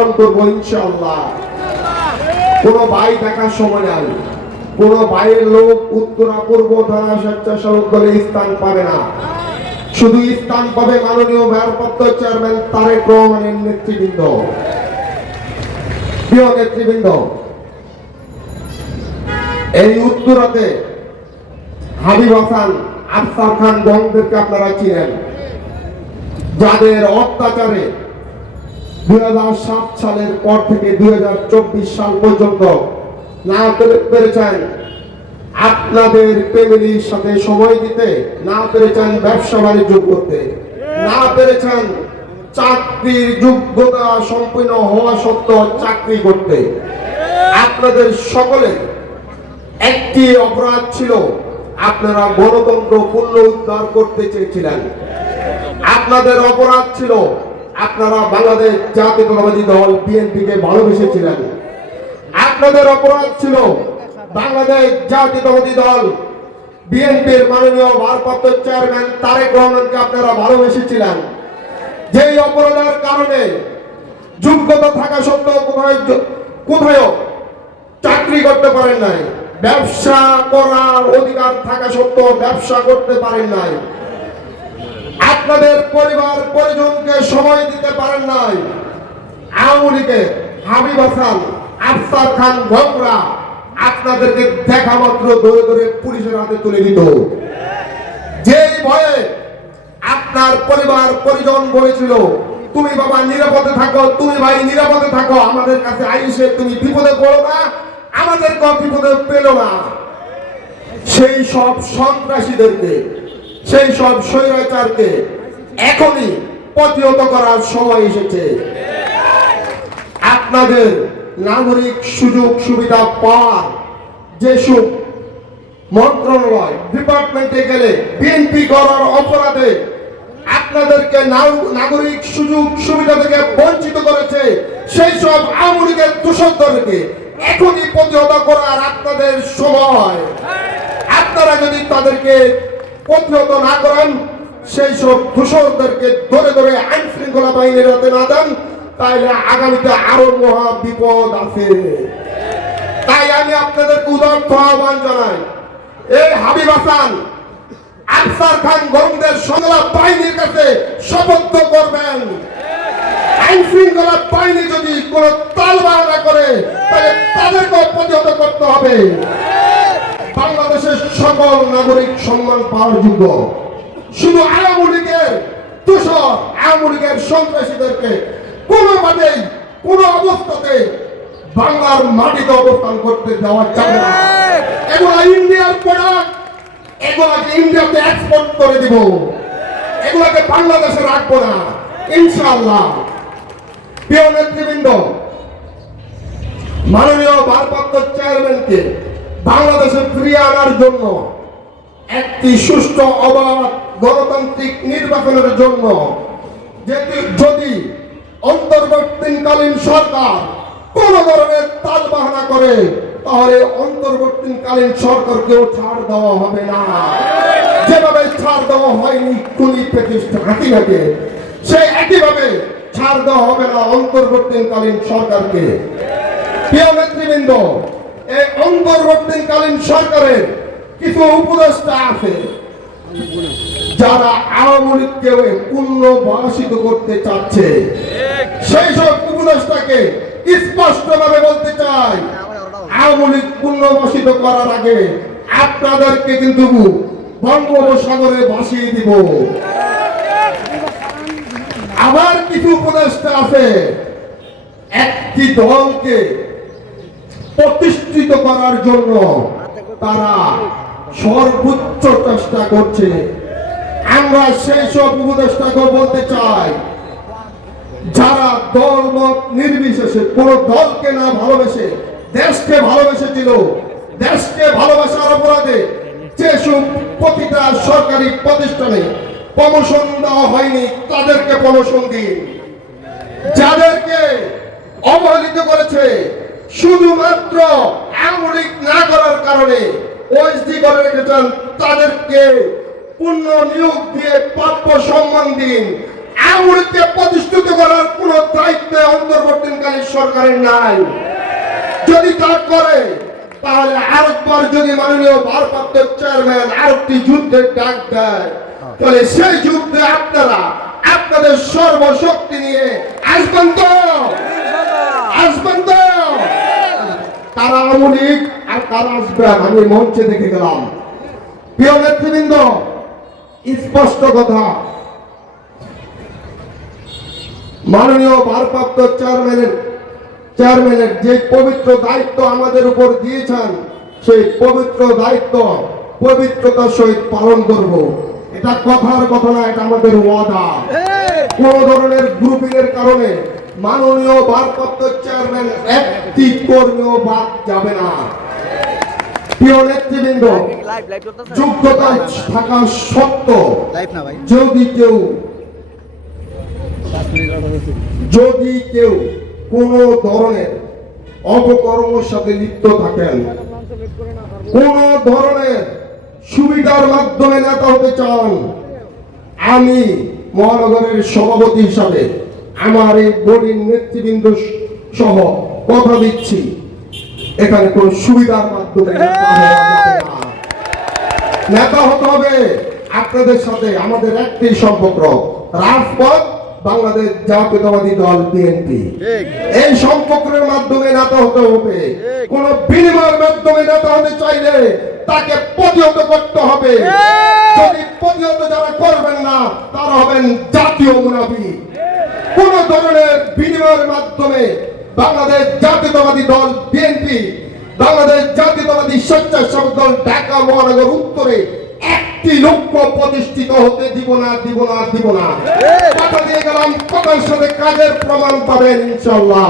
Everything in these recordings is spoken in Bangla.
পালন করবো ইনশাআল্লাহ। কোন ভাই দেখার সময় নাই, কোন ভাইয়ের লোক উত্তরা পূর্ব থানা স্বেচ্ছাসেবক দলে স্থান পাবে না। শুধু স্থান পাবে মাননীয় ভারপ্রাপ্ত চেয়ারম্যান তারেক রহমানের নেতৃবৃন্দ। প্রিয় নেতৃবৃন্দ, এই উত্তরাতে হাবিব হাসান, আফসার খান গংদেরকে আপনারা চিনেন, যাদের অত্যাচারে 2007 সালের পর থেকে 2024 সাল পর্যন্ত না পেরেছেন আপনাদের ফ্যামিলির সাথে সময় দিতে, না পেরেছেন ব্যবসা বাণিজ্য করতে, না পেরেছেন চাকরির যোগ্যতা সম্পূর্ণ হওয়া সত্ত্বেও চাকরি করতে। আপনাদের সকলে একটি অপরাধ ছিল, আপনারা গণতন্ত্র পুনরুদ্ধার করতে চেয়েছিলেন। আপনাদের অপরাধ ছিল, আপনারা বাংলাদেশ জাতীয়তাবাদী দল বিএনপিকে ভালোবেসেছিলেন। আপনাদের অপরাধ ছিল, বাংলাদেশ জাতীয়তাবাদী দল বিএনপির মাননীয় ভারপ্রাপ্ত চেয়ারম্যান তারেক রহমানকে আপনারা ভালোবেসেছিলেন। যেই অপরাধের কারণে যোগ্যতা থাকা সত্ত্বেও কোথাও চাকরি করতে পারেন নাই, ব্যবসা করার অধিকার থাকা সত্ত্বেও ব্যবসা করতে পারেন নাই, আপনাদের পরিবার পরিজনকে সময় দিতে পারেন নাই। আওয়ামী লীগের হাবিব হাসান, আফসার খান গংরা আপনাদেরকে দেখা মাত্র ধরে ধরে পুলিশের হাতে তুলে দিত। যেই ভয়ে আপনার পরিবার পরিজন বলেছিল, তুমি বাবা নিরাপদে থাকো, তুমি ভাই নিরাপদে থাকো, আমাদের কাছে আইসে তুমি বিপদে পড়ো না, আমাদের বিপদে পেল না। সেই সব সন্ত্রাসীদেরকে, সেই সব স্বৈরাচারকে এখনই প্রতিহত করার সময় এসেছে। আপনাদের নাগরিক সুযোগ সুবিধা পাওয়ার যেসব মন্ত্রণালয় ডিপার্টমেন্টে গেলে বিএনপি করার অপরাধে আপনাদেরকে নাগরিক সুযোগ সুবিধা থেকে বঞ্চিত করেছে, সেই সব আওয়ামী লীগের দোষরদেরকে এখনই প্রতিহত করার আপনাদের সময়। আপনারা যদি তাদেরকে প্রতিহত না করেন, সেই সব দোষরদেরকে ধরে ধরে আইন শৃঙ্খলা বাহিনীর হাতে না দেন, তাইলে আগামীতে আরো মহা বিপদ আছে। তাই আমি আপনাদেরকে উদাত্ত আহ্বান জানাই, এই হাবিব হাসান, আফসার খান গংদের সংলাপ বাহিনীর কাছে শপথ করবেন, আইন শৃঙ্খলা বাহিনী যদি কোন তালবাহানা করে তাহলে তাদেরকেও প্রতিহত করতে হবে। বাংলাদেশের সকল নাগরিক সম্মান পাওয়ার যোগ্য। শুধু আওয়ামী লীগের দোষর, আওয়ামী লীগের সন্ত্রাসীদেরকে কোনোভাবেই কোনো অবস্থাতে বাংলার মাটিতে অবস্থান করতে দেওয়া যাবে না। এগুলো ইন্ডিয়ার প্রোডাক্ট, এগুলাকে ইন্ডিয়াতে এক্সপোর্ট করে দিব, এগুলাকে বাংলাদেশে রাখবো না ইনশাআল্লাহ। প্রিয় নেতৃবৃন্দ, মাননীয় ভারপ্রাপ্ত চেয়ারম্যানকে বাংলাদেশে ফিরিয়ে আনার জন্য, একটি সুষ্ঠু অবাধ গণতান্ত্রিক নির্বাচনের জন্য যদি অন্তর্বর্তীকালীন সরকার কোন ধরনের তালবাহানা করে, তাহলে অন্তর্বর্তীকালীন সরকারকেও ছাড় দেওয়া হবে না। যেভাবে ছাড় দেওয়া হয়নি খুনি প্রতিষ্ঠা হাসিনাকে, সেই একইভাবে ছাড় দেওয়া হবে না অন্তর্বর্তীকালীন সরকারকে। প্রিয় নেতৃবৃন্দ, এই অন্তর্বর্তীকালীন সরকারের কিছু উপদেষ্টা আছে যারা আওয়ামী লীগকে পুনর্বাসিত করতে চাচ্ছে। সেই সব উপদেষ্টাকে স্পষ্টভাবে বলতে চাই, আওয়ামী লীগ পুনর্বাসিত করার আগে আপনাদেরকে কিন্তু বঙ্গোপসাগরে ভাসিয়ে দিব। আবার কিছু উপদেষ্টা আছে একটি দলকে প্রতিষ্ঠিত করার জন্য তারা সর্বোচ্চ চেষ্টা করছে। আমরা সেই সব উপদেষ্টাকে বলতে চাই, যারা দল মত নির্বিশেষে কোন দলকে না ভালোবেসে দেশকে ভালোবেসেছিল, দেশকে ভালোবাসার অপরাধে যেসব প্রতিটা সরকারি প্রতিষ্ঠানে প্রমোশন দেওয়া হয়নি তাদেরকে প্রমোশন দিন। যাদেরকে অবহেলিত করেছে শুধুমাত্র আওয়ামী লীগ না করার কারণে ওএসডি করে রেখেছেন, তাদেরকে পূর্ণ নিয়োগ দিয়ে প্রাপ্য সম্মান দিন। আমলকে প্রতিষ্ঠিত করার কোন দায়িত্ব অন্তর্বর্তীকালীন সরকারের নাই। যদি তা করে তাহলে আরেকবার যদি মাননীয় ভারপ্রাপ্ত চেয়ারম্যান আরেকটি যুদ্ধের ডাক দেয়, তাহলে সেই যুদ্ধে আপনারা আপনাদের সর্বশক্তি নিয়ে আসবেন তো? আসবেন তো? তারা আমলিক আর তারা আসবেন, আমি মঞ্চে দেখে গেলাম। প্রিয় নেতৃবৃন্দ, স্পষ্ট কথা, মাননীয় ভারপ্রাপ্ত চেয়ারম্যানের যে পবিত্র দায়িত্ব আমাদের উপর দিয়েছেন, সেই পবিত্র দায়িত্ব পবিত্রতার সহিত পালন করব। এটা কথার কথা না, এটা আমাদের ওয়াদা। কোন ধরনের গ্রুপিং এর কারণে মাননীয় ভারপ্রাপ্ত চেয়ারম্যান একটি কর্মীও বাদ যাবে না। প্রিয় নেতৃবৃন্দ, যোগ্যতা থাকা সত্ত্বেও যদি কেউ কোন ধরনের অপকর্মের সাথে লিপ্ত থাকেন, কোন ধরনের সুবিধার মাধ্যমে নেতা হতে চান, আমি মহানগরের সভাপতি হিসাবে আমার এই বডির নেতৃবৃন্দ সহ কথা দিচ্ছি, এখানে কোন সুবিধার মাধ্যমে নেতা হতে হবে। আপনাদের সাথে আমাদের একটি সম্পর্ক, রাজপথ বাংলাদেশ জাতীয়তাবাদী দল বিএনপি। এই সম্পর্কের মাধ্যমে নেতা হতে হবে। কোন বিনিময়ের মাধ্যমে নেতা হতে চাইলে তাকে প্রতিহত করতে হবে। যদি প্রতিহত যারা করবেন না, তারা হবেন জাতীয় মুনাফিক। কোন ধরনের বিনিময়ের মাধ্যমে বাংলাদেশ জাতীয়তাবাদী দল বিএনপি, বাংলাদেশ জাতীয়তাবাদী স্বেচ্ছাসেবক দল ঢাকা মহানগর উত্তরে একটি লক্ষ্য প্রতিষ্ঠিত হতে দিব না, দিব না, দিব না। কথা দিয়ে গেলাম, কথার সাথে কাজের প্রমাণ পাবেন ইনশাআল্লাহ।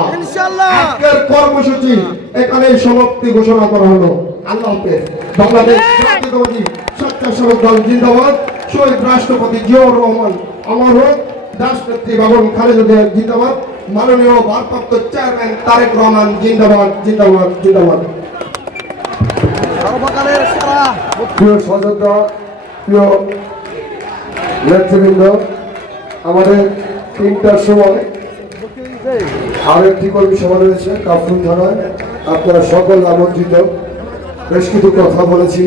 আজকের কর্মসূচি এখানে সমাপ্তি ঘোষণা করা হলো। আল্লাহ হাফেজ। বাংলাদেশ জাতীয়তাবাদী স্বেচ্ছাসেবক দল জিন্দাবাদ। শহীদ রাষ্ট্রপতি জিয়াউর রহমান অমর হোক। রাষ্ট্রপতি ভবন খালেদা জিয়া জিন্দাবাদ। মাননীয় ভারপ্রাপ্ত চেয়ারম্যান তারেক রহমান জিন্দাবাদ, জিন্দাবাদ, জিন্দাবাদ। প্রিয় সহযোদ্ধা, প্রিয় নেতৃবৃন্দ, আমাদের 3টার সময় আরেকটি কর্মী সভা রয়েছে কাফরুল থানায়। আপনারা সকল আমন্ত্রিত। বেশ কিছু কথা বলেছি,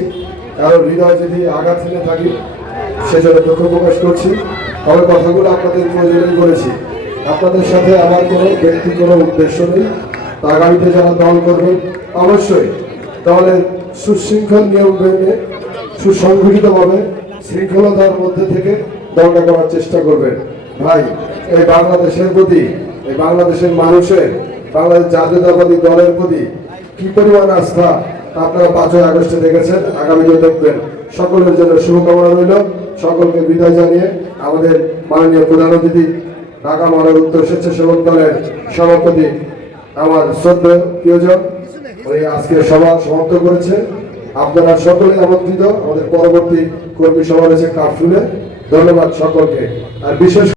কারণ হৃদয় যদি আঘাত থেকে থাকি সেজন্য দুঃখ প্রকাশ করছি। তবে কথাগুলো আপনাদের প্রয়োজনীয় করেছি। আপনাদের সাথে আমার কোনো ব্যক্তি কোনো উদ্দেশ্য নেই। আগামীতে যারা দল করবেন অবশ্যই দলের সুশৃঙ্খল নিয়ম মেনে সুসংগঠিতভাবে শৃঙ্খলতার মধ্যে থেকে দলটা করার চেষ্টা করবেন। ভাই, এই বাংলাদেশের প্রতি, এই বাংলাদেশের মানুষের, বাংলাদেশ জাতীয়তাবাদী দলের প্রতি কি পরিমাণ আস্থা আপনারা 5ই আগস্টে দেখেছেন, আগামীতে দেখবেন। সকলের জন্য শুভকামনা রইল। সকলকে বিদায় জানিয়ে আমাদের মাননীয় প্রধান অতিথি ঢাকা মহানগর উত্তর স্বেচ্ছাসেবক দলের সভাপতি আমার শ্রদ্ধেয় প্রিয়জন উনি আজকে সভা সমাপ্ত করেছে। আপনারা সকলে আমন্ত্রিত। আমাদের পরবর্তী কর্মী সভা রয়েছে কাফরুলে। ধন্যবাদ সকলকে। আর বিশেষ